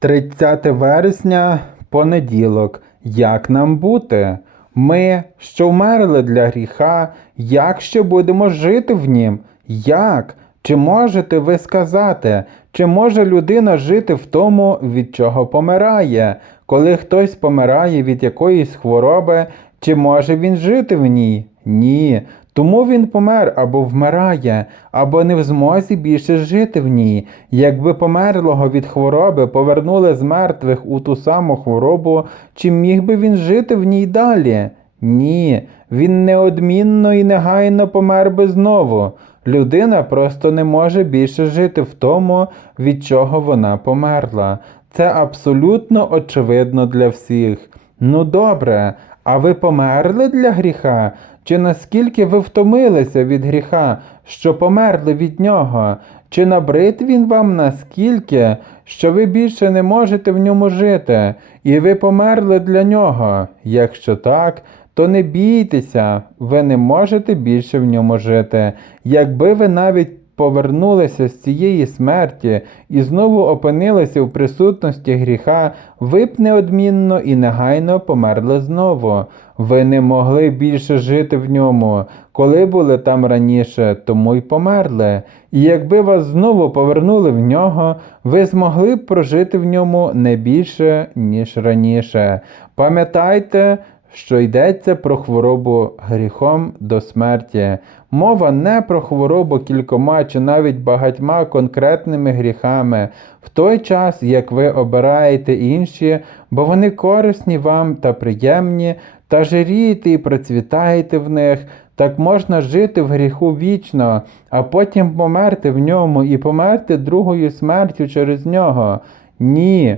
30 вересня, понеділок. Як нам бути? Ми, що вмерли для гріха, як ще будемо жити в нім? Як? Чи можете ви сказати, чи може людина жити в тому, від чого помирає? Коли хтось помирає від якоїсь хвороби, чи може він жити в ній? Ні. Тому він помер або вмирає, або не в змозі більше жити в ній. Якби померлого від хвороби повернули з мертвих у ту саму хворобу, чи міг би він жити в ній далі? Ні, він неодмінно і негайно помер би знову. Людина просто не може більше жити в тому, від чого вона померла. Це абсолютно очевидно для всіх. Ну добре, а ви померли для гріха? Чи наскільки ви втомилися від гріха, що померли від нього? Чи набрид він вам наскільки, що ви більше не можете в ньому жити, і ви померли для нього? Якщо так, то не бійтеся, ви не можете більше в ньому жити. Якби ви навіть повернулися з цієї смерті і знову опинилися в присутності гріха, ви б неодмінно і негайно померли знову. Ви не могли більше жити в ньому, коли були там раніше, тому й померли. І якби вас знову повернули в нього, ви змогли б прожити в ньому не більше, ніж раніше. Пам'ятайте, що йдеться про хворобу гріхом до смерті. Мова не про хворобу кількома чи навіть багатьма конкретними гріхами, в той час, як ви обираєте інші, бо вони корисні вам та приємні, та жирієте і процвітаєте в них. Так можна жити в гріху вічно, а потім померти в ньому і померти другою смертю через нього. Ні.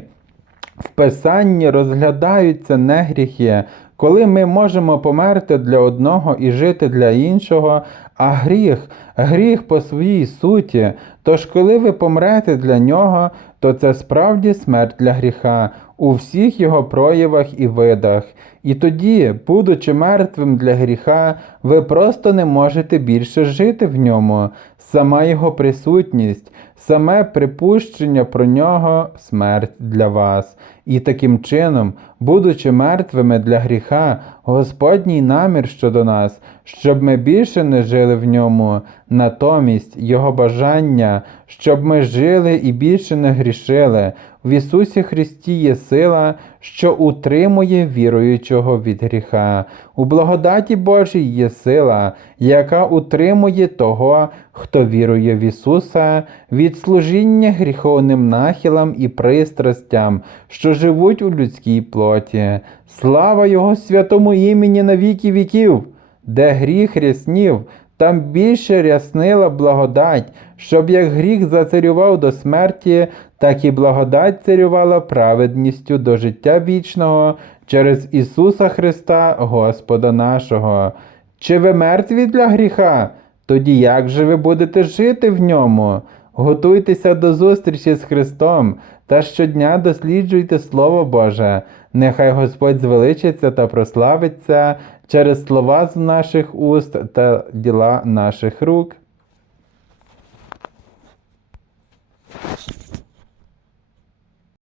В Писанні розглядаються не гріхи, коли ми можемо померти для одного і жити для іншого, а гріх, гріх по своїй суті. Тож, коли ви помрете для нього, то це справді смерть для гріха у всіх його проявах і видах. І тоді, будучи мертвим для гріха, ви просто не можете більше жити в ньому. Сама його присутність, саме припущення про нього смерть для вас. І таким чином, будучи мертвими для гріха, Господній намір щодо нас, щоб ми більше не жили в ньому, натомість Його бажання, щоб ми жили і більше не грішили. В Ісусі Христі є сила, що утримує віруючого від гріха. У благодаті Божій є сила, яка утримує того, хто вірує в Ісуса, від служіння гріховним нахилам і пристрастям, що живуть у людській плоті. Слава Його святому імені на віки віків, де гріх ряснів, там більше ряснила благодать, щоб як гріх зацарював до смерті, так і благодать царювала праведністю до життя вічного через Ісуса Христа, Господа нашого. Чи ви мертві для гріха? Тоді як же ви будете жити в ньому? Готуйтеся до зустрічі з Христом та щодня досліджуйте Слово Боже. Нехай Господь звеличиться та прославиться через слова з наших уст та діла наших рук.